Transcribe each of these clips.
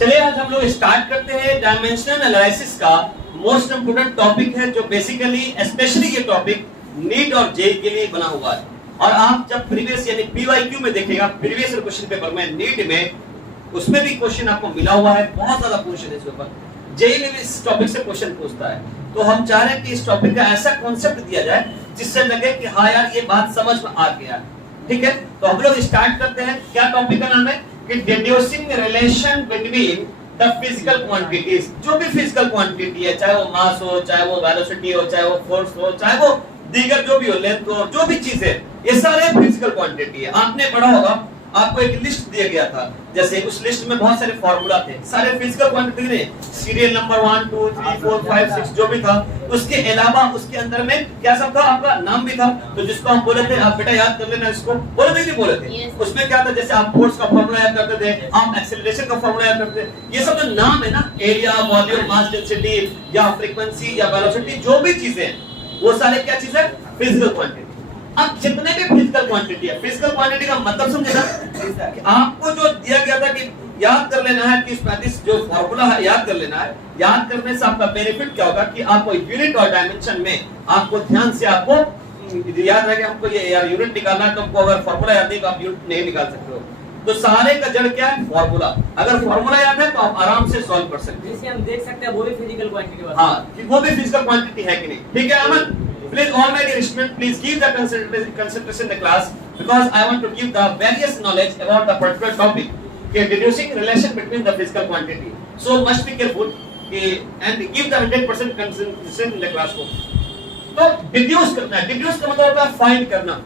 चलिए आज हम लोग स्टार्ट करते हैं डायमेंशनल एनालिसिस का मोस्ट इंपोर्टेंट टॉपिक है, जो बेसिकली स्पेशली ये टॉपिक नीट और जेई के लिए बना हुआ है। और आप जब प्रीवियस यानी पीवाईक्यू में देखेगा, प्रीवियस क्वेश्चन पेपर में नीट में, उसमें भी क्वेश्चन आपको मिला हुआ है, बहुत ज्यादा क्वेश्चन है इसके ऊपर। जेई में भी इस टॉपिक से क्वेश्चन पूछता है, तो हम चाह रहे हैं कि इस टॉपिक का ऐसा कॉन्सेप्ट दिया जाए जिससे लगे कि हाँ यार ये बात समझ में आ गया। ठीक है, तो हम लोग स्टार्ट करते हैं। क्या टॉपिक का नाम है कि deducing relation between the physical quantities. जो भी फिजिकल क्वांटिटी है, चाहे वो मास हो, चाहे वो वेलोसिटी हो, चाहे वो फोर्स हो, चाहे वो दीगर जो भी हो, लेंथ हो, जो भी चीज है, ये सारे फिजिकल क्वांटिटी है। आपने पढ़ा होगा, आपको एक लिस्ट दिया गया था, जैसे उस लिस्ट में बहुत सारे फार्मूला थे, सारे फिजिकल क्वांटिटी ने, सीरियल नंबर 1 2 3 4 5 6 जो भी था। उसके अलावा उसके अंदर में क्या सब था, आपका नाम भी था। तो जिसको हम बोले थे, आप बेटा याद कर लेना, इसको बोले थे, नहीं बोले थे? उसमें क्या था, जैसे आप फोर्स का फार्मूला याद करते थे, आप एक्सेलरेशन का फार्मूला याद करते थे। ये सब जो नाम है ना, एरिया, वॉल्यूम, मास डेंसिटी या फ्रीक्वेंसी या वेलोसिटी, जो भी चीजें हैं, वो सारे क्या चीज है, फिजिकल क्वांटिटी। अब जितने भी फिजिकल क्वांटिटी है, फिजिकल क्वांटिटी का मतलब समझेगा कि आपको जो दिया गया था कि याद कर लेना है, 30-35 जो फार्मूला है याद कर लेना है। याद करने से आपका बेनिफिट क्या होगा कि आपको यूनिट और डायमेंशन में आपको ध्यान से आपको याद रहेगा। हमको ये यार यूनिट निकालना है, तो आपको अगर फार्मूला याद नहीं तो आप यूनिट नहीं निकाल सकते हो। तो सारे का जड़ क्या है, फार्मूला। अगर फार्मूला याद है तो आप आराम से सॉल्व कर सकते हैं। जैसे हम देख सकते हैं वो भी फिजिकल क्वांटिटी, हां, कि वो भी फिजिकल क्वांटिटी है कि नहीं। ठीक है अमन, please all my dear students, please give the concentration in the class, because I want to give the various knowledge about the particular topic, okay, deducing relation between the physical quantity. So must be careful, okay, and give the 100% concentration in the classroom. तो deduce करना है, deduce का मतलब होता है find करना,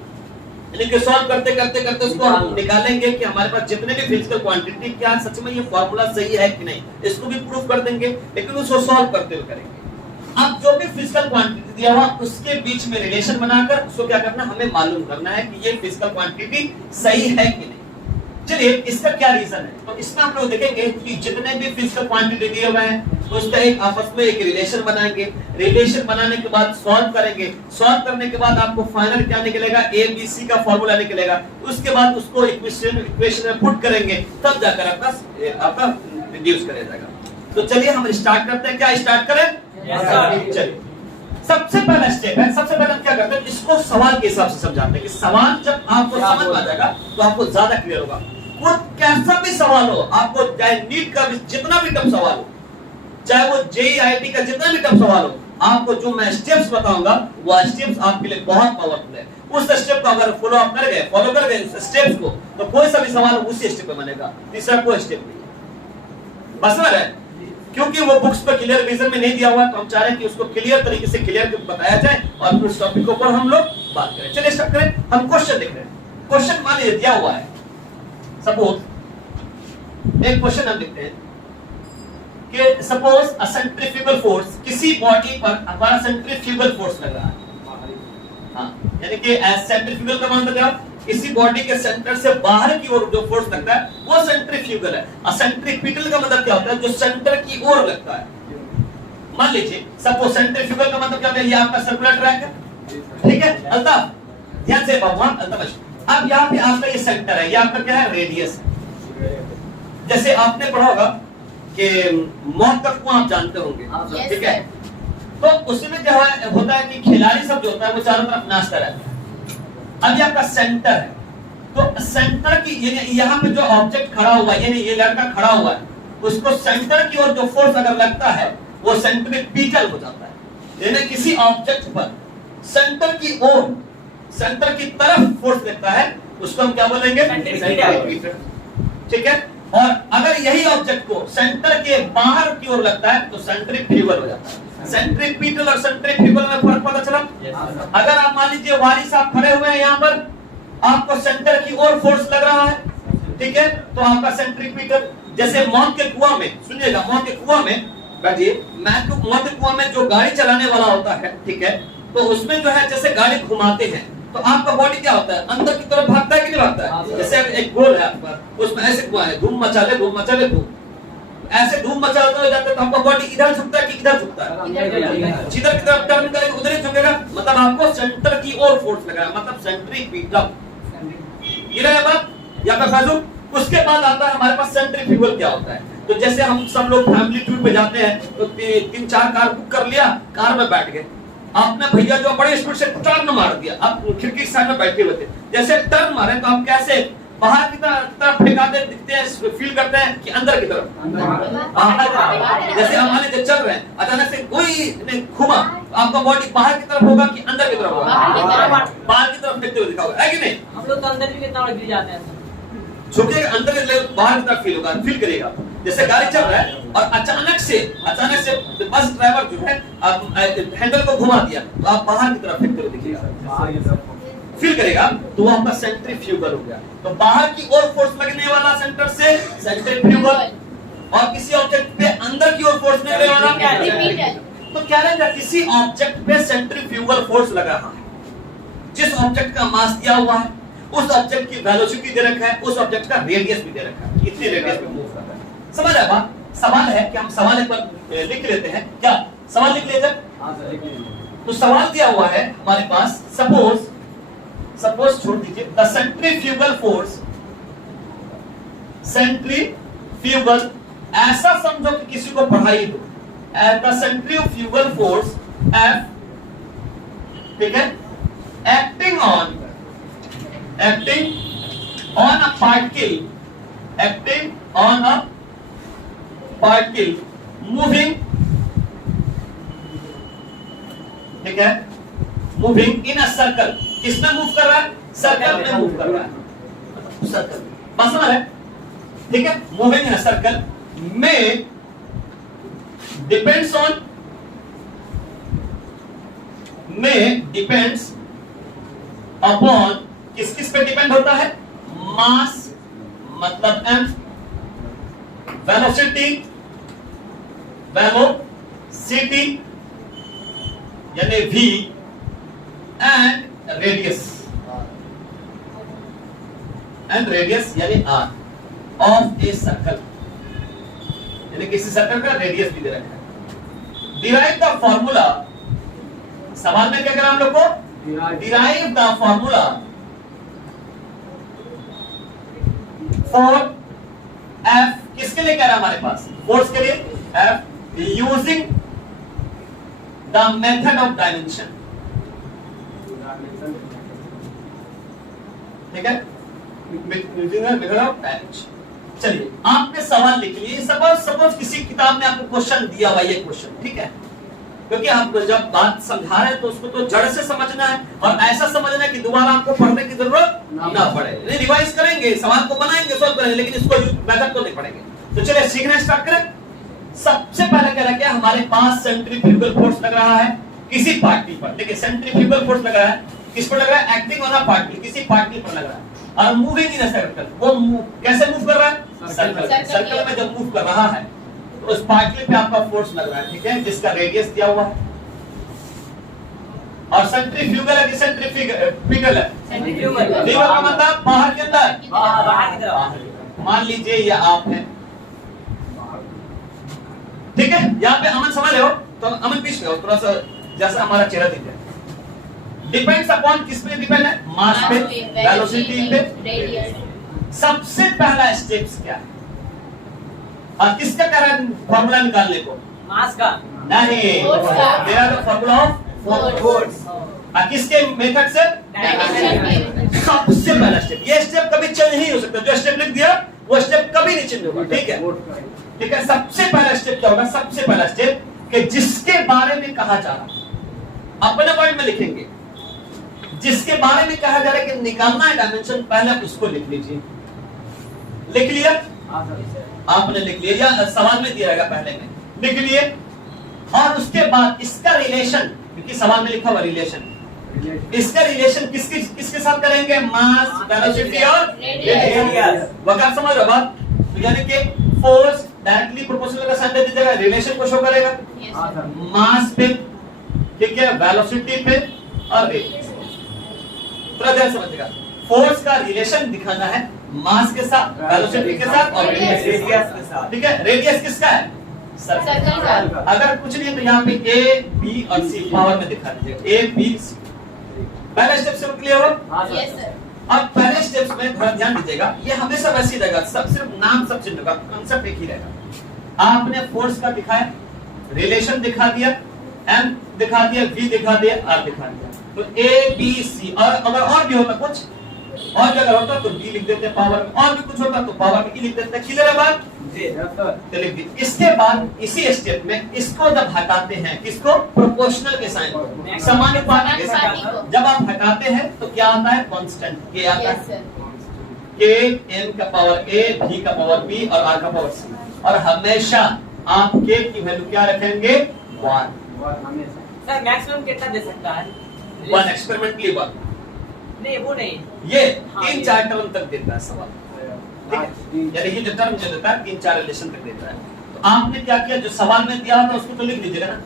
यानी कि सॉल्व करते करते करते उसको हम निकालेंगे कि हमारे पास जितने भी फिजिकल क्वांटिटी, क्या सच में ये फार्मूला सही है कि नहीं, इसको भी प्रूफ कर देंगे, लेकिन उसको सॉल्व करते हुए करेंगे। अब जो भी फिजिकल क्वांटिटी दिया हुआ, उसके बीच में रिलेशन बनाकर उसको क्या करना, हमें मालूम करना है कि ये फिजिकल क्वांटिटी सही है कि नहीं। चलिए इसका क्या रीजन है, तो इसमें हम लोग देखेंगे कि जितने भी फिजिकल क्वांटिटी दिए हुए हैं, उसका एक आपस में एक रिलेशन बनाएंगे। रिलेशन बनाने के बाद सॉल्व करेंगे। सॉल्व करने के बाद आपको फाइनल क्या निकलेगा, ए बी सी का फार्मूला निकलेगा। उसके बाद उसको इक्वेशन में पुट करेंगे, तब जाकर आपका रिड्यूस करेगा जाएगा। तो चलिए हम स्टार्ट करते हैं। क्या स्टार्ट करें? चलिए सबसे पहला स्टेप है, सबसे पहले हम क्या करते हैं, इसको सवाल के हिसाब से समझाते हैं कि सवाल जब आपको समझ में आ जाएगा तो आपको ज्यादा क्लियर होगा। वो कैसा भी सवाल हो, आपको चाहे नीट का जितना भी टफ सवाल हो, चाहे वो जेईआईटी का जितना भी टफ सवाल हो, आपको जो मैं स्टेप्स बताऊंगा वो स्टेप्स आपके लिए बहुत पावरफुल है। उस स्टेप को अगर फॉलो अप कर गए उस स्टेप्स को, तो कोई सा भी सवाल उसी स्टेप पे बनेगा, तीसरा कोई स्टेप नहीं। बस है, क्योंकि वो बुक्स पे क्लियर विजन में नहीं दिया हुआ, तो हम चाह रहे हैं कि उसको क्लियर तरीके से क्लियर बताया जाए और फिर उस टॉपिक के ऊपर हम लोग बात करें। चलिए स्टार्ट करें। हम क्वेश्चन देख रहे हैं। क्वेश्चन मान लीजिए दिया हुआ है, सपोज एक क्वेश्चन हम लिखते हैं कि सपोज अ सेंट्रीफ्यूगल फोर्स, किसी बॉडी पर हमारा सेंट्रीफ्यूगल फोर्स लग रहा है। हां, यानी कि सेंट्रीफ्यूगल का मतलब क्या, किसी बॉडी के सेंटर से बाहर की ओर जो फोर्स लगता है वो सेंट्रीफ्यूगल है। सेंट्रीपिटल का मतलब क्या होता है, जो सेंटर की ओर लगता है। मान लीजिए सपोज सेंट्रीफ्यूगल का मतलब क्या होता है, ये आपका सर्कुलर ट्रैक है, ठीक है अल्ताफ, ध्यान से भगवान अल्ताफ। अब यहाँ पे आपका ये सेंटर है, ये आपका क्या है, रेडियस है। जैसे आपने पढ़ा होगा कि मौत का कुआं आप जानते होंगे, ठीक है, तो उसमें जो है होता है कि खिलाड़ी सब जो होता है वो चारों तरफ नाचता रहता है। अब ये आपका सेंटर है, तो सेंटर की यहाँ पे जो ऑब्जेक्ट खड़ा हुआ है, यानी ये लड़का खड़ा हुआ है, उसको सेंटर की ओर जो फोर्स अगर लगता है वो सेंट्रीपिटल हो जाता है। यानी किसी ऑब्जेक्ट पर सेंटर की ओर, सेंटर की तरफ फोर्स लगता है, उसको हम क्या बोलेंगे, सेंट्रीपिटल। ठीक है, और अगर यही ऑब्जेक्ट को सेंटर के बाहर की ओर लगता है तो सेंट्रीफ्यूगल हो जाता है। सेंट्रीपिटल और सेंट्रीफ्यूगल में फर्क पता चला? अगर आप मान लीजिए वारिस आप खड़े हुए हैं, यहाँ पर आपको सेंटर की ओर फोर्स लग रहा है, ठीक है, तो आपका सेंट्रीपिटल। जैसे मौत के कुआं में, सुनिएगा, मौत के कुआं में बैठिए, मौत के कुआं में जो गाड़ी चलाने वाला होता है, ठीक है, तो उसमें जो है जैसे गाड़ी घुमाते हैं तो आपका बॉडी क्या होता है, अंदर की तरफ भागता है कि नहीं भागता है। जैसे एक गोल है आपका, उसमें ऐसे कुआं है, धूम मचा ले धूम, ऐसे धूम मचाते हुए जाते, तो आपका बॉडी इधर झुकता है कि इधर झुकता है, जिधर की तरफ टर्न करेगा उधर ही झुकेगा। मतलब आपको सेंटर की ओर फोर्स लगा है, मतलब सेंट्रीपिटल। ये रहा बात या फिर उसके बाद आता है हमारे पास सेंट्रीफ्यूगल क्या होता है। तो तो जैसे हम सब लोग फैमिली टूर पे जाते हैं तो 3-4 कार बुक कर लिया, कार में बैठ गए, आपने भैया जो बड़े स्पीड से टर्न मार दिया, आप खिड़की साइड में बैठे हुए थे, जैसे टर्न मारे तो आप कैसे बाहर की तरफ फेंकाते दिखते हैं, फील करते हैं कि अंदर की तरफ, जैसे हम मान लीजिए चल रहे हैं, अचानक से कोई ने घुमा तो आपका बॉडी बाहर की तरफ होगा कि अंदर की तरफ होगा? बाहर की तरफ फेंकते हुए दिखा होगा, है कि नहीं? हम लोग तो अंदर भी कितना गिर जाते हैं, झुकेगा अंदर के बाहर की तरफ फील होगा, फील करेगा। जैसे गाड़ी चल रहा है और अचानक से बस ड्राइवर जो है हैंडल को घुमा दिया तो आप बाहर की तरफ फेंकते हुए दिखेगा, फील करेगा, तो वो आपका सेंट्रीफ्यूगल हो गया। तो बाहर की ओर फोर्स लगने वाला सेंटर से सेंट्रीफ्यूगल, और किसी ऑब्जेक्ट पे अंदर की ओर फोर्स लगने वाला सेंट्रीफ्यूगल। तो क्या रहेगा, किसी ऑब्जेक्ट पे सेंट्रीफ्यूगल फोर्स लग रहा है, जिस ऑब्जेक्ट का मास दिया हुआ है, उस ऑब्जेक्ट की वेलोसिटी दे रखा है, उस ऑब्जेक्ट का रेडियस भी दे रखा है, इतने रेडियस पे मूव कर रहा है। समझ आया बात? सवाल है कि हम सवाल एक बार लिख लेते हैं, क्या सवाल लिख लेते हैं? हां सर लिख लीजिए। तो सवाल दिया हुआ है हमारे पास, सपोज छोड़ दीजिए, द सेंट्रीफ्यूगल फोर्स, सेंट्रीफ्यूगल, ऐसा समझो कि किसी को पढ़ाई दो, द सेंट्रीफ्यूगल फोर्स F, ठीक है, acting on a particle, acting on a particle moving, ठीक है, मूविंग इन अ सर्कल, किसमें मूव कर रहा है? सर्कल में मूव कर रहा है, सर्कल, बस समझ है, ठीक है, मूविंग इन अ सर्कल में डिपेंड्स अपॉन, किस किस पे डिपेंड होता है? मास मतलब m, वेलोसिटी यानी v, एंड रेडियस यानी r ऑफ ए सर्कल, यानी किसी सर्कल का रेडियस भी दे रखा है। डिराइव द फॉर्मूला, सवाल में क्या करा हम लोग को? Derive the formula for F, किसके लिए कह रहा है हमारे पास? फोर्स के लिए F, using the method of dimension, ठीक है, using the method of dimension. चलिए आपने सवाल लिख लिए, सपोज किसी किताब में आपको क्वेश्चन दिया हुआ ये क्वेश्चन, ठीक है, क्योंकि आप जब बात समझा रहे हैं तो उसको तो जड़ से समझना है और ऐसा समझना है कि दोबारा आपको पढ़ने की जरूरत ना पड़े। नहीं, रिवाइज करेंगे, सवाल को बनाएंगे, सॉल्व करेंगे, लेकिन इसको मेथड तो नहीं पढ़ेंगे। तो चलिए सीखना स्टार्ट करें। सबसे पहले कह रहा क्या, हमारे पास सेंट्रीफ्यूगल फोर्स लग रहा है किसी पार्टिकल पर। देखिए सेंट्रीफ्यूगल फोर्स लग रहा है, किस पर लग रहा है? एक्टिंग ऑन अ पार्टिकल, किसी पार्टिकल पर लग रहा है और मूविंग इन अ सर्कल। वो कैसे मूव कर रहा है? सर्कल में जब मूव कर रहा है तो उस पार्टिकल पे आपका फोर्स लग रहा है, ठीक है, जिसका रेडियस दिया हुआ है। और सेंट्रीफ्यूगल है कि सेंट्रीफ्यूगल है? सेंट्रीफ्यूगल का मतलब बाहर के अंदर, बाहर की तरफ। मान लीजिए ये आप है, ठीक है, यहाँ पे अमन समझ रहे हो तो अमन पीछे हो थोड़ा सा, जैसा हमारा चेहरा दिख रहा है। डिपेंड्स अपॉन, किस पे डिपेंड है? मास पे, वेलोसिटी पे, रेडियस। सबसे पहला स्टेप्स क्या है और किसका कह रहा है फॉर्मूला निकालने को? मास का नहीं, मेरा तो फॉर्मूला ऑफ फोर्स। किसके मेथड से? सबसे पहला स्टेप, ये स्टेप कभी चेंज नहीं हो सकता, जो स्टेप लिख दिया वो स्टेप कभी नहीं चेंज होगा, ठीक है, ठीक है। सबसे पहला स्टेप क्या होगा? सबसे पहला स्टेप कि जिसके बारे में कहा जा रहा है, अपने वर्ड में लिखेंगे, जिसके बारे में कहा जा रहा है कि निकालना है डायमेंशन, पहले आप उसको लिख लीजिए। लिख लिया? आपने लिख लिया या सवाल में दिया रहेगा पहले में, लिख लिए। और उसके बाद इसका रिलेशन, क्योंकि सवाल में लिखा हुआ रिलेशन, इसका रिलेशन किसके साथ करेंगे? मास, वेलोसिटी और रेडियस। वकार समझ रहे हो बात? तो यानी कि फोर्स डायरेक्टली प्रोपोर्शनल का साइन दे दीजिएगा, रिलेशन को शो करेगा मास पे, ठीक है, वेलोसिटी पे और रेडियस। थोड़ा ध्यान समझिएगा, फोर्स का रिलेशन दिखाना है मास के साथ, वेलोसिटी के साथ और रेडियस के साथ, ठीक है। रेडियस किसका है? सर्कल का। अगर कुछ नहीं है तो यहाँ पे ए, बी और सी पावर में दिखा दीजिएगा, ए, बी, सी। पहला स्टेप से क्लियर हो? Yes sir. अब पहले स्टेप्स में थोड़ा ध्यान दीजिएगा, ये हमेशा वैसे ही रहेगा, सब सिर्फ नाम सब चिन्ह का कांसेप्ट एक ही रहेगा। आपने फोर्स का दिखाया, रिलेशन दिखा दिया, एम दिखा दिया, वी दिखा दिया, आर दिखा दिया, तो ए बी सी। और अगर और भी होता कुछ और जगह होता तो बी लिख देते पावर में, और भी कुछ होता तो पावर में ई लिख देते। क्लियर है बात? तो लिख दी। इसके बाद इसी स्टेप में इसको जब हटाते हैं, किसको? प्रोपोर्शनल के साइन, समानुपाती के साइन। जब आप हटाते हैं तो क्या आता है? कांस्टेंट के आता है, के एन का पावर ए, भी का पावर बी और आर का पावर सी। और हमेशा आप के की वैल्यू क्या रखेंगे? 1। सर मैक्सिमम कितना दे सकता है? 1 एक्सपेरिमेंटली 1। नहीं वो नहीं, ये हाँ, 3-4 टर्म तक देता है सवाल, ठीक है? यानी ये जो टर्म जो देता है 3-4 रिलेशन तक देता है। तो आपने क्या किया, जो सवाल में दिया होता उसको तो लिख लीजिएगा ना।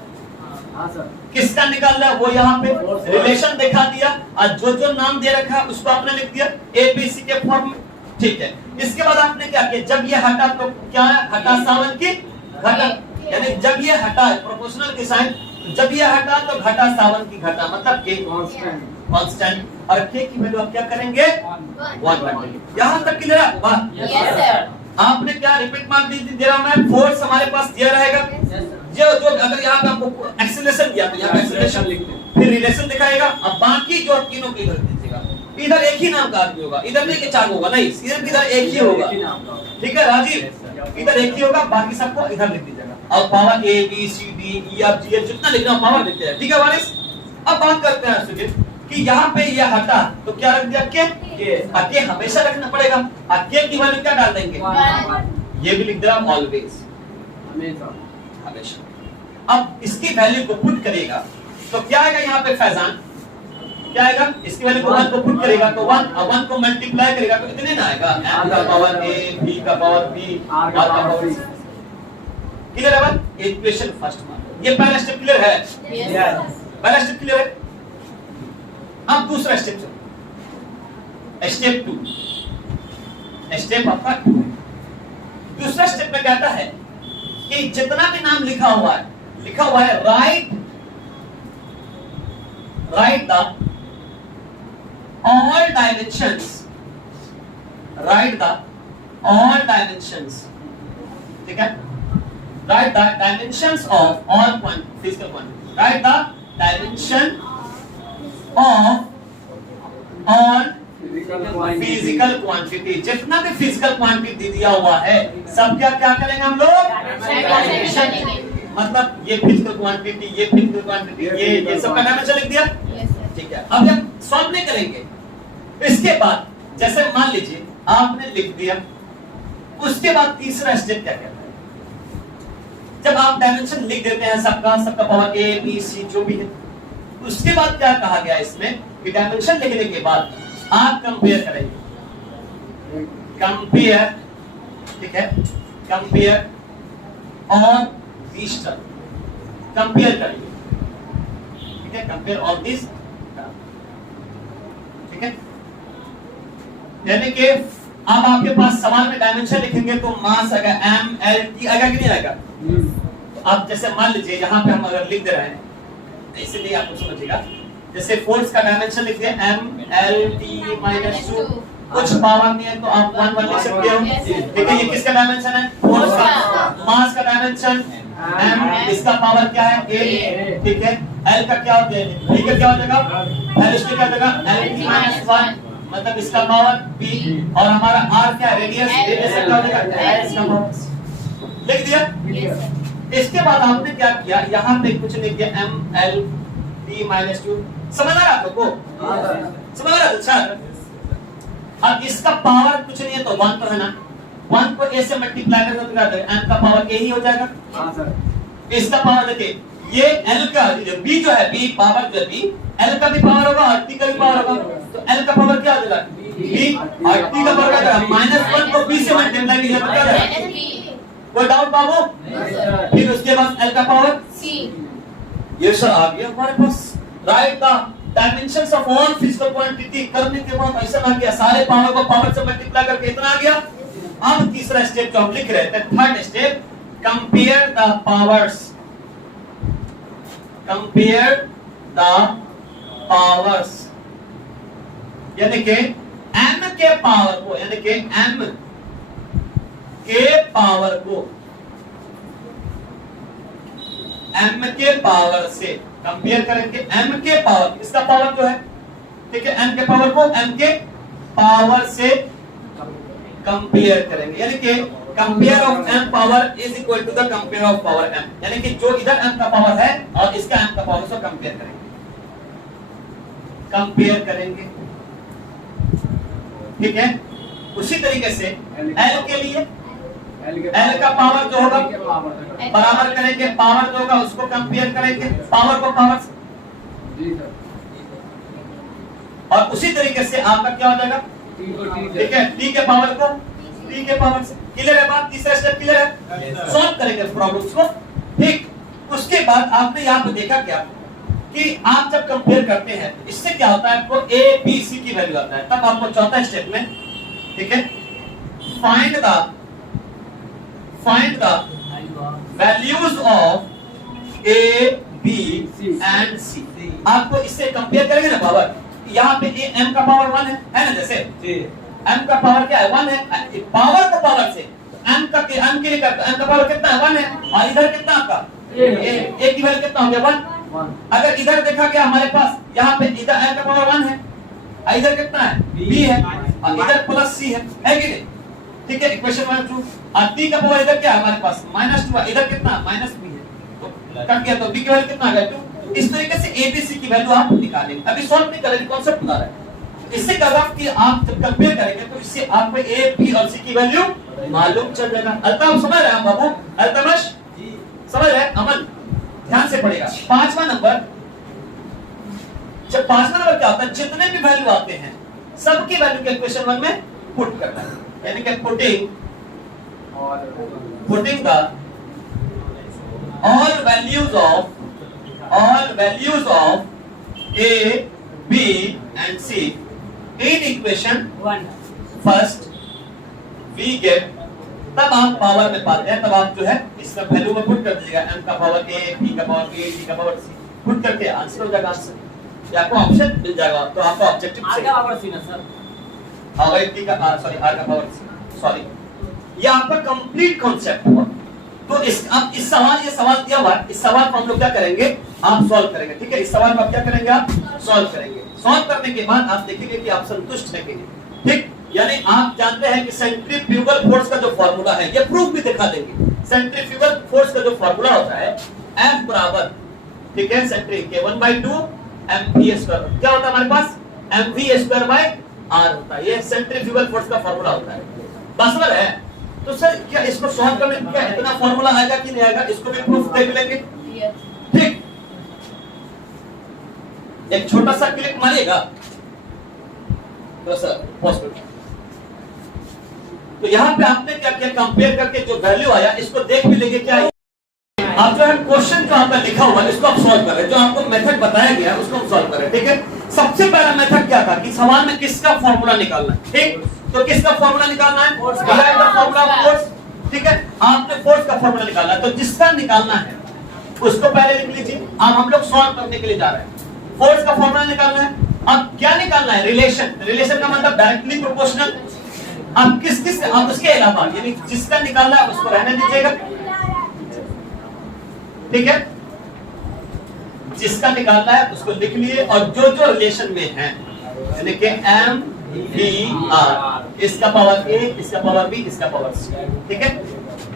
हाँ सर। किसका निकाल रहा है वो यहाँ पे रिलेशन दिखा दिया, और जो नाम दे रखा है उसको आपने लिख दिया ए बी सी के फॉर्म में, ठीक है? इसके बाद आपने क्या किया, जब ये हटा तो क्या है? हटा सावन की घटा, यानी जब ये हटा प्रोपोर्शनल के साइन, जब ये हटा तो घटा सावन की घटा, मतलब के कांस्टेंट। और के की वैल्यू आप क्या करेंगे? 1 रखेंगे। यहां तक क्लियर है बात? Yes sir. आपने क्या रिपीट मार दे रहा हूं मैं, फोर्स हमारे पास दिया रहेगा, जो अगर यहाँ पे आपको एक्सीलरेशन दिया तो यहाँ पे एक्सीलरेशन लिख दो, फिर रिलेशन दिखाएगा। अब बाकी जो तीनों को इधर दीजिएगा, इधर एक ही नाम का आदमी होगा, इधर नहीं के 4 होगा, नहीं सिर्फ इधर एक ही होगा, ठीक है राजीव? इधर एक ही होगा, बाकी सबको इधर लिख दीजिएगा। अब power A B C D E F G H जितना लिखना पावर लिखते हैं, ठीक है वारिस? अब बात करते हैं सुजीत कि यहाँ पे ये हटा तो क्या रख दिया? के हमेशा रखना पड़ेगा। के की वैल्यू क्या डाल देंगे? ये भी लिख दे रहा हूं, ऑलवेज, हमेशा। अब इसकी वैल्यू को पुट करेगा तो क्या आएगा यहाँ पे फैजान? क्या आएगा? इसकी वैल्यू को 1 को पुट करेगा तो 1 को मल्टीप्लाई करेगा तो इतने ना आएगा, m का पावर a, b का पावर b, r का पावर c। क्लियर है बात? इक्वेशन फर्स्ट मान, ये पहला स्टेप क्लियर है? यस। पहला स्टेप क्लियर है? अब दूसरा स्टेप चलो, स्टेप 2, स्टेप आपका 2 है। दूसरा स्टेप में कहता है कि जितना भी नाम लिखा हुआ है right the all dimensions, write the all dimensions, ठीक है? Write the dimensions of all physical quantities, write the dimension of all physical quantity. जितना भी फिजिकल क्वांटिटी दिया हुआ है सब क्या क्या करेंगे हम लोग? मतलब ये फिजिकल क्वांटिटी, ये फिजिकल क्वांटिटी, ये सब का डायमेंशन लिख दिया, ठीक है? अब हम सॉल्व नहीं करेंगे। इसके बाद जैसे मान लीजिए आपने लिख दिया, उसके बाद तीसरा स्टेप क्या कहता है? जब आप डायमेंशन लिख देते हैं सबका पावर ए बी सी जो भी है, उसके बाद क्या कहा गया इसमें कि डायमेंशन लिखने के बाद आप कंपेयर करेंगे, कंपेयर, ठीक है? Compare on this term, compare करेंगे, ठीक है? कंपेयर ऑन दिस टर्म, ठीक है? यानी कि अब आपके पास सवाल में डायमेंशन लिखेंगे तो मास आएगा m l t आएगा कि नहीं आएगा? तो आप जैसे मान लीजिए यहाँ पे हम अगर लिख दे रहे हैं, इसलिए आपको समझिएगा, जैसे फोर्स का डायमेंशन लिख दिया m l t -2, कुछ पावर में है तो आप 1 लिख सकते हो, ठीक है? ये किसका डायमेंशन है? फोर्स का। मास का डायमेंशन m, इसका पावर क्या है? a, ठीक है? l का क्या होता है? b का क्या हो जाएगा? l इसका क्या हो जाएगा? l t -1, मतलब इसका पावर b, और हमारा r क्या है? रेडियस, रेडियस क्या हो जाएगा? l इसका पावर। लिख दिया। इसके बाद आपने क्या किया, यहाँ पे कुछ लिख दिया m l t -2। समझ आ रहा आपको? समझ आ रहा? अच्छा, अब इसका पावर कुछ नहीं है तो 1 तो है ना, 1 को a से मल्टीप्लाई करेंगे तो क्या हो जाएगा? m का पावर a ही हो जाएगा। हां सर। इसका पावर देखिए, ये l का b जो है, b पावर जो है b, l का भी पावर होगा और t का भी पावर होगा, तो l का पावर क्या हो जाएगा? b, और t का पावर क्या हो जाएगा? -1 को b से मल्टीप्लाई कीजिए तो क्या हो जाएगा? कोई डाउट बाबू? फिर उसके बाद l का पावर c। ये सर आ गया हमारे पास। Right the dimensions of all physical quantity करने के बाद ऐसा आ गया, सारे पावर को पावर से मल्टीप्लाई करके इतना आ गया। अब तीसरा स्टेप जो हम लिख रहे थे, third step, compare the powers, compare the powers, यानी कि m के पावर को यानी कि m के पावर को m के पावर से कंपेयर करेंगे। m के पावर, इसका पावर जो है, ठीक है, m के पावर को m के पावर से कंपेयर करेंगे, यानी कि compare of m power is equal to the compare of power m, यानी कि जो इधर m का पावर है और इसका m का पावर से कंपेयर करेंगे, कंपेयर करेंगे, ठीक है। उसी तरीके से l के लिए l का पावर जो होगा बराबर करेंगे, पावर जो होगा उसको कंपेयर करेंगे, पावर को पावर से, और उसी तरीके से आपका क्या हो जाएगा, ठीक है, t के पावर को t के पावर से। क्लियर है बात? तीसरा स्टेप क्लियर है? सॉल्व करेंगे प्रॉब्लम्स को, ठीक। उसके बाद आपने यहाँ पे देखा क्या कि आप जब कंपेयर करते हैं इससे क्या होता है, आपको a b c की वैल्यू आता है। तब आपको चौथा स्टेप में, ठीक है, find the values of a b and c। आपको इससे कंपेयर करेंगे ना पावर, यहाँ पे m का पावर 1 है ना, जैसे m का पावर क्या है, 1 है, पावर को पावर से m के लिए करता, m का पावर कितना है, 1 है, और इधर कितना आपका a की वैल्यू कितना हो गया, 1। अगर इधर देखा गया हमारे पास, यहाँ पे इधर m का पावर 1 है, इधर कितना है, b है, और इधर प्लस c है कि नहीं, ठीक है। इक्वेशन 1 2, और t का पावर इधर क्या है हमारे पास, -2, इधर कितना माइनस b है, तो कट गया, तो b की वैल्यू कितना आ गया, 2। इस तरीके से a b c की वैल्यू आप निकालेंगे। अभी सॉल्व नहीं करेंगे, कॉन्सेप्ट बता रहे हैं। इससे क्या होगा कि आप जब कंपेयर करेंगे तो इससे आपको a b और c की वैल्यू मालूम चल जाएगा। अल्ताफ समझ रहे हैं बाबू? अल्तमश समझ रहे हैं? अमन ध्यान से पढ़ेगा। पांचवा नंबर, जब पांचवा नंबर क्या होता है, जितने भी वैल्यू आते हैं सबकी वैल्यू के इक्वेशन 1 में पुट करना है, यानी कि putting the all values of a b and c in equation 1 first we get, तब आप पावर में पाते हैं, तब आप जो है इसका वैल्यू में पुट कर दीजिएगा, m का पावर a, b का पावर b, c का पावर c, पुट करके आंसर हो जाएगा। आंसर या आपको ऑप्शन मिल जाएगा, तो आपको ऑब्जेक्टिव r का पावर c ना सर, हाँ t का सॉरी r का पावर c, सॉरी, ये आपका कंप्लीट कॉन्सेप्ट हुआ। तो अब इस सवाल, ये सवाल दिया हुआ है, इस सवाल को हम लोग क्या करेंगे, आप सॉल्व करेंगे, ठीक है। इस सवाल को आप क्या करेंगे, आप सॉल्व करेंगे। सॉल्व करने के बाद आप देखेंगे कि आप संतुष्ट रहेंगे, ठीक। यानी आप जानते हैं कि सेंट्रीफ्यूगल फोर्स का जो फार्मूला है, ये प्रूफ भी दिखा देंगे। सेंट्रीफ्यूगल फोर्स का जो फार्मूला होता है, F बराबर, ठीक है, सेंट्रिक के 1/2 mv², क्या होता है हमारे पास, mv²/r होता है। ये सेंट्रीफ्यूगल फोर्स का फार्मूला होता है, बस है। तो सर क्या इसको सॉल्व करने में क्या इतना फार्मूला आएगा कि नहीं आएगा, इसको भी प्रूफ देख लेंगे, ठीक। एक छोटा सा क्लिक मारिएगा तो सर पॉसिबल। तो यहाँ पे आपने क्या किया, कंपेयर करके जो वैल्यू आया इसको देख भी लेंगे क्या है। आप जो है क्वेश्चन जो आपका लिखा हुआ है इसको आप सॉल्व कर रहे हैं, जो आपको मेथड बताया गया है उसको हम सॉल्व कर रहे हैं, ठीक है। सबसे पहला मेथड क्या था कि सवाल में किसका फार्मूला निकालना है, ठीक। तो किसका फार्मूला निकालना है, फार्मूला ऑफ फोर्स, ठीक है। आपने फोर्स का फार्मूला निकालना है, तो जिसका निकालना है उसको पहले लिख लीजिए। अब हम लोग सॉल्व करने के लिए जा रहे हैं, फोर्स का फार्मूला निकालना है। अब क्या निकालना है, रिलेशन, रिलेशन का मतलब डायरेक्टली प्रोपोर्शनल। अब किस अब उसके अलावा यानी जिसका निकालना है उसको रहने दीजिएगा, ठीक है। जिसका निकालना है उसको लिख लिए, और जो जो रिलेशन में है यानी कि m b r, इसका पावर a, इसका पावर b, इसका पावर c, ठीक है।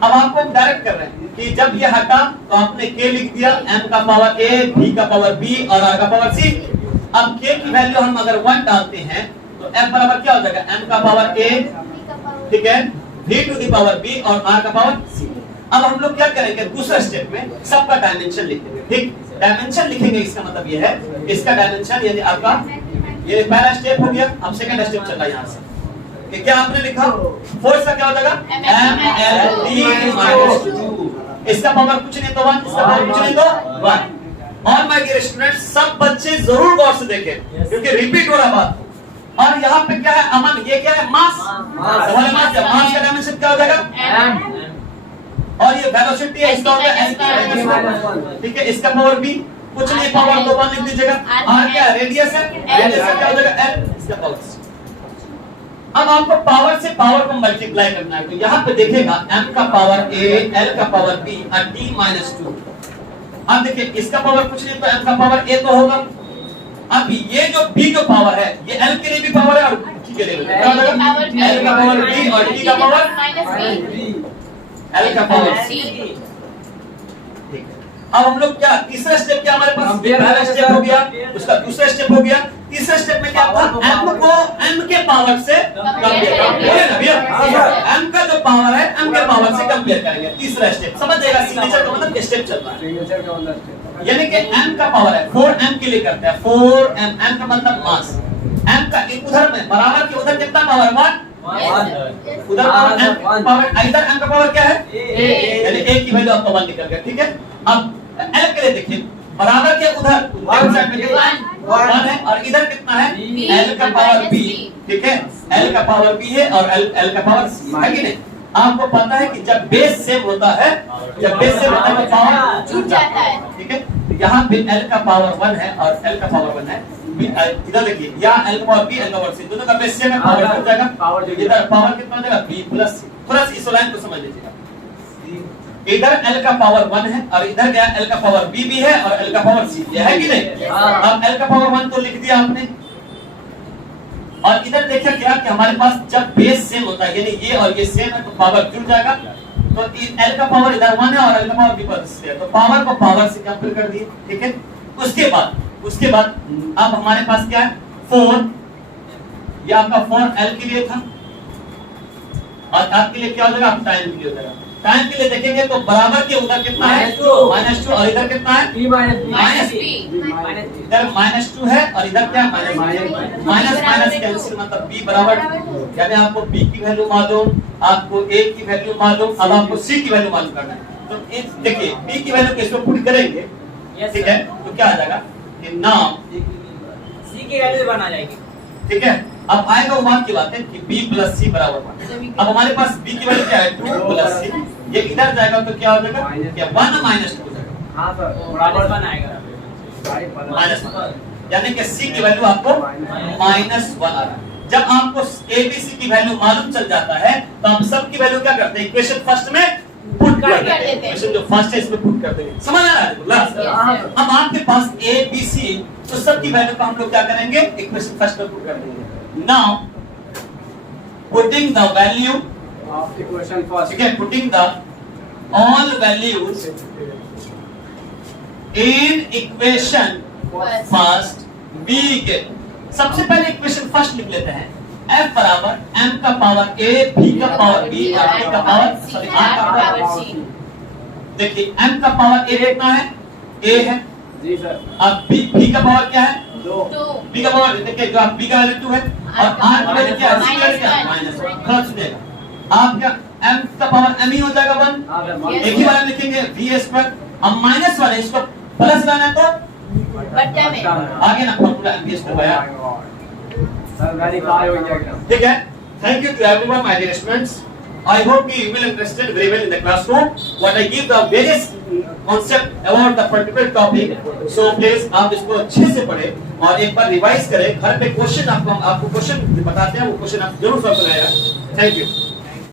अब आपको हम डायरेक्ट कर रहे हैं कि जब ये हटा तो आपने k लिख दिया, m का पावर a, b का पावर b और r का पावर c। अब k की वैल्यू हम अगर 1 डालते हैं तो f बराबर क्या हो जाएगा, m का पावर a, ठीक है, v to the power b और r का पावर c। अब हम लोग क्या करेंगे, दूसरा स्टेप में सबका डायमेंशन लिख देंगे, ठीक। डायमेंशन लिखेंगे, इसका मतलब ये है इसका डायमेंशन यानी आपका ये पहला स्टेप हो गया। अब सेकंड स्टेप चल रहा है यहाँ से कि क्या आपने लिखा, फोर्स का क्या हो जाएगा, m/2, इसका पावर कुछ नहीं तो 1, इसका पावर कुछ नहीं तो 1। और माय डियर स्टूडेंट्स, सब बच्चे जरूर गौर से देखें क्योंकि रिपीट हो रहा बात। और यहाँ पे क्या है अमन, ये क्या है, मास, मास का डायमेंशन क्या हो जाएगा, और ये वेलोसिटी है इसका होगा s, ठीक है। इसका पावर b कुछ नहीं, पावर तो 1 लिख दीजिएगा। r क्या रेडियस है, रेडियस क्या हो जाएगा l, इसका पावर। अब आपको पावर से पावर को मल्टीप्लाई करना है, तो यहाँ पे देखेगा m का पावर a, l का पावर b और t माइनस 2। अब देखिए इसका पावर कुछ नहीं तो m का पावर a तो होगा। अब ये जो b जो पावर है ये l के लिए भी पावर है और t के लिए भी। l का पावर b और t का पावर l का पावर c। अब हम लोग क्या तीसरा स्टेप क्या हमारे पास पहला स्टेप हो गया, उसका दूसरा स्टेप हो गया। तीसरा स्टेप में क्या था, m को m के पावर से कंपेयर करेंगे ना भैया। m का जो पावर है m के पावर से कंपेयर करेंगे। तीसरा स्टेप समझ जाएगा, सिग्नेचर का मतलब स्टेप चल रहा है। यानी कि m का पावर है 4m के लिए करते हैं 4m, m का मतलब मास। m का उधर में बराबर के उधर कितना पावर है 1, उधर पावर इधर m का पावर क्या है यानी a की वैल्यू आपका 1 निकल गया। ठीक है, अब l के लिए देखिए बराबर के उधर लेफ्ट साइड में कितना है 1 है और इधर कितना है l का पावर b। ठीक है, l का पावर b है और l का पावर c है कि नहीं। आपको पता है कि जब बेस सेम होता है, जब बेस सेम होता है तो पावर जुड़ जाता है। ठीक है, यहाँ पे l का पावर 1 है और l का पावर 1 है। इधर देखिए यहाँ l का पावर b l का पावर c दोनों का बेस सेम है, पावर जुड़ जाएगा। इधर पावर कितना हो जाएगा b प्लस c। थोड़ा सा इस लाइन को समझ लीजिएगा, इधर l का पावर 1 है और इधर क्या l का पावर b भी है और l का पावर c भी है कि नहीं। अब l का पावर 1 तो लिख दिया आपने और इधर देखिए क्या कि हमारे पास जब बेस सेम होता है यानी ये और ये सेम है तो पावर जुड़ जाएगा। तो l का पावर इधर 1 है और l का पावर b पर c है तो पावर को पावर से कंपेयर कर दिए। ठीक है, उसके बाद अब हमारे पास क्या है 4, ये आपका 4 l के लिए था और आपके लिए क्या हो जाएगा आप टाइम के लिए हो जाएगा। टाइम के लिए देखेंगे तो बराबर के उधर कितना है -2 और इधर कितना है इधर -2 है और इधर क्या माइनस कैंसिल मतलब b बराबर, यानी आपको b की वैल्यू मालूम, आपको a की वैल्यू मालूम, अब आपको c की वैल्यू मालूम करना है। तो देखिए b की वैल्यू किसको पुट करेंगे, ठीक है, तो क्या आ जाएगा कि नाम c की वैल्यू बना जाएगी। ठीक है, अब आएगा वो बात की बात है कि b प्लस c बराबर 1। अब हमारे पास b की वैल्यू क्या है 2 प्लस c, ये इधर जाएगा तो क्या हो जाएगा क्या 1 माइनस 2 हो जाएगा। हां सर -1 आएगा माइनस, यानी कि c की वैल्यू आपको -1 आ रहा है। जब आपको a b c की वैल्यू मालूम चल जाता है तो हम सब की वैल्यू क्या करते हैं इक्वेशन फर्स्ट में पुट कर देते हैं। इक्वेशन जो फर्स्ट है इसमें पुट कर देंगे, समझ आ रहा है। अब आपके पास a b c तो सब की वैल्यू को हम लोग क्या करेंगे इक्वेशन फर्स्ट में पुट कर देंगे। Now putting the value of equation first. ठीक है, putting the all values in equation first we get, सबसे पहले इक्वेशन फर्स्ट लिख लेते हैं f बराबर m का पावर a b का पावर b और b का पावर सॉरी r का पावर c। देखिए m का पावर a कितना है a है जी सर। अब b का पावर क्या है 2 b का पावर देखिए जो आप b का वैल्यू 2 है और r का वैल्यू क्या है c का वैल्यू क्या है -1। थोड़ा सुनिएगा, आपका m का पावर m ही हो जाएगा 1, हां सर। एक ही बार लिखेंगे v²। अब -1 है इसको प्लस लाना है तो बट्टा में आगे ना फॉर्मूला v² आया। सर वेरीफाई हो जाएगा। ठीक है, thank you to everyone my dear students. I hope you will understand very well in the classroom what I give the various concept about the particular topic. So please आप इसको अच्छे से पढ़ें और एक बार रिवाइज करें। घर पे क्वेश्चन आपको क्वेश्चन बताते हैं, वो क्वेश्चन आप जरूर सॉल्व करेगा। Thank you.